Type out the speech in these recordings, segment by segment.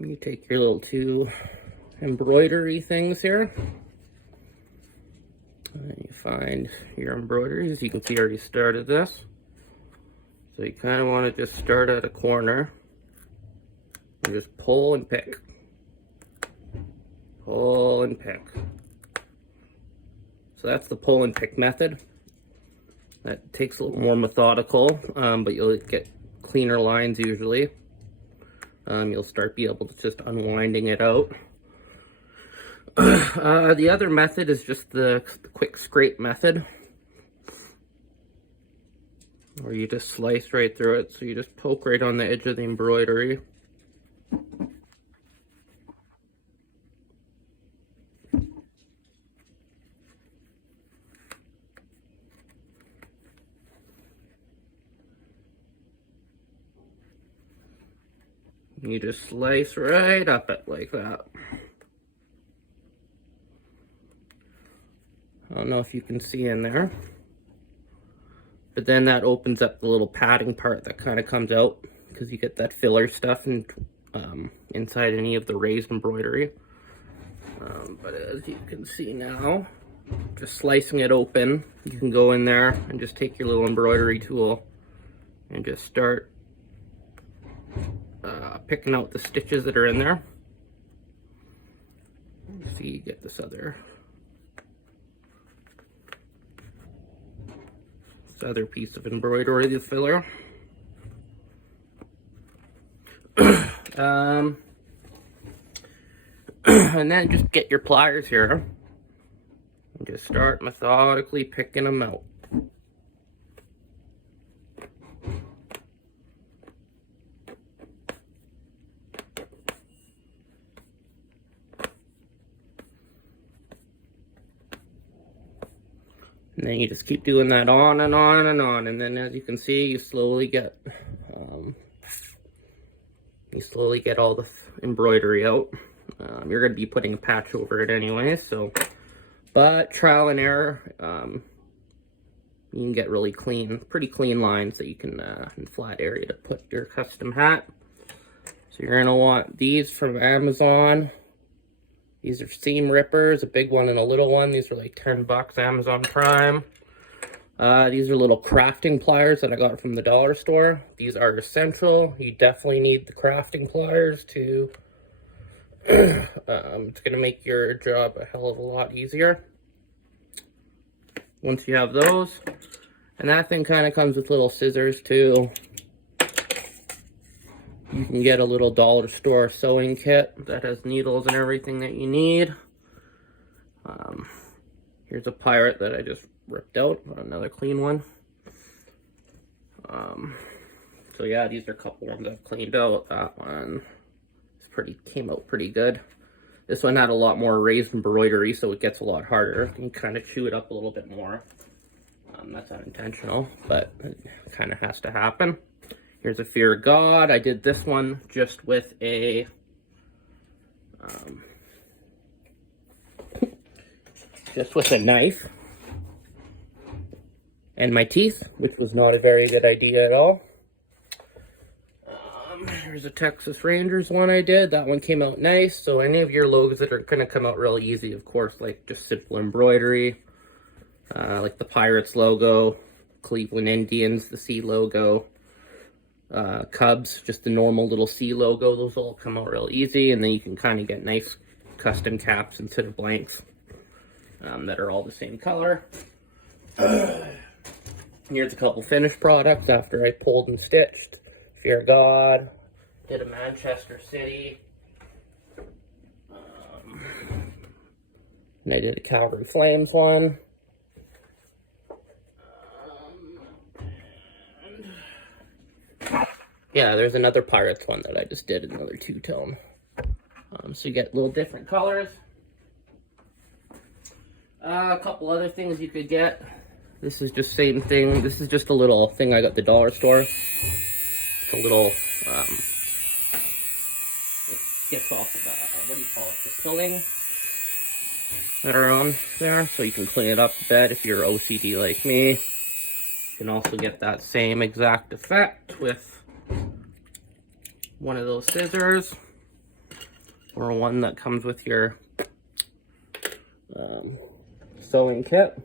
You take your little two embroidery things here. And you find your embroideries. You can see I already started this. So you kind of want to just start at a corner and just pull and pick. Pull and pick. So that's the pull and pick method. That takes a little more methodical, but you'll get cleaner lines usually. You'll start be able to just unwinding it out. The other method is just the quick scrape method, where you just slice right through it. So you just poke right on the edge of the embroidery. You just slice right up it like that. I don't know if you can see in there, but then that opens up the little padding part that kind of comes out, because you get that filler stuff inside any of the raised embroidery. But as you can see now, just slicing it open, you can go in there and just take your little embroidery tool and just start picking out the stitches that are in there. See, you get this other piece of embroidery, the filler. And then just get your pliers here and just start methodically picking them out. And then you just keep doing that on and on and on. And then as you can see, you slowly get all the embroidery out. You're going to be putting a patch over it anyway, so, but trial and error, you can get really clean, pretty clean lines that you can, in flat area to put your custom hat. So you're going to want these from Amazon. These are seam rippers, a big one and a little one. These are like 10 bucks, Amazon Prime. These are little crafting pliers that I got from the dollar store. These are essential. You definitely need the crafting pliers to, it's going to make your job a hell of a lot easier once you have those. And that thing kind of comes with little scissors too. You can get a little dollar store sewing kit that has needles and everything that you need. Here's a pirate that I just ripped out, another clean one. So yeah, these are a couple ones I've cleaned out. That one came out pretty good. This one had a lot more raised embroidery, so it gets a lot harder. You can kind of chew it up a little bit more. That's unintentional, but it kind of has to happen. Here's a Fear of God. I did this one just with a knife and my teeth, which was not a very good idea at all. Here's a Texas Rangers one I did. That one came out nice. So any of your logos that are going to come out really easy, of course, like just simple embroidery, like the Pirates logo, Cleveland Indians, the C logo, Cubs, just the normal little C logo. Those all come out real easy, and then you can kind of get nice custom caps instead of blanks that are all the same color. Here's a couple finished products after I pulled and stitched. Fear God, did a Manchester City, and I did a Calgary Flames one. Yeah, there's another Pirates one that I just did, another two-tone. So you get little different colors. A couple other things you could get. This is just same thing. This is just a little thing I got at the dollar store. It's a little, it gets off of the, what do you call it, the filling that are on there. So you can clean it up a bit if you're OCD like me. You can also get that same exact effect with one of those scissors. or one that comes with your sewing kit.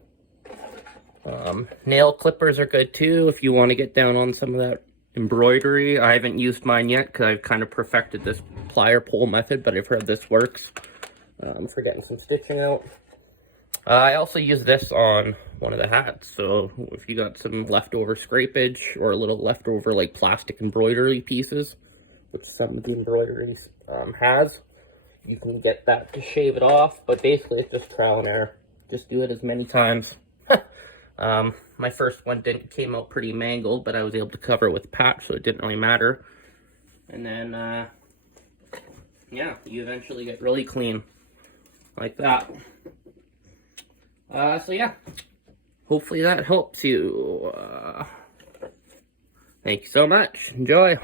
Nail clippers are good too if you want to get down on some of that embroidery. I haven't used mine yet because I've kind of perfected this plier pull method, but I've heard this works for getting some stitching out. I also use this on one of the hats, so if you got some leftover scrapage or a little leftover like plastic embroidery pieces, which some of the embroidery has, you can get that to shave it off. But basically it's just trial and error. Just do it as many times. My first one came out pretty mangled, but I was able to cover it with patch, so it didn't really matter. And then yeah, you eventually get really clean like that. So yeah, hopefully that helps you. Thank you so much. Enjoy.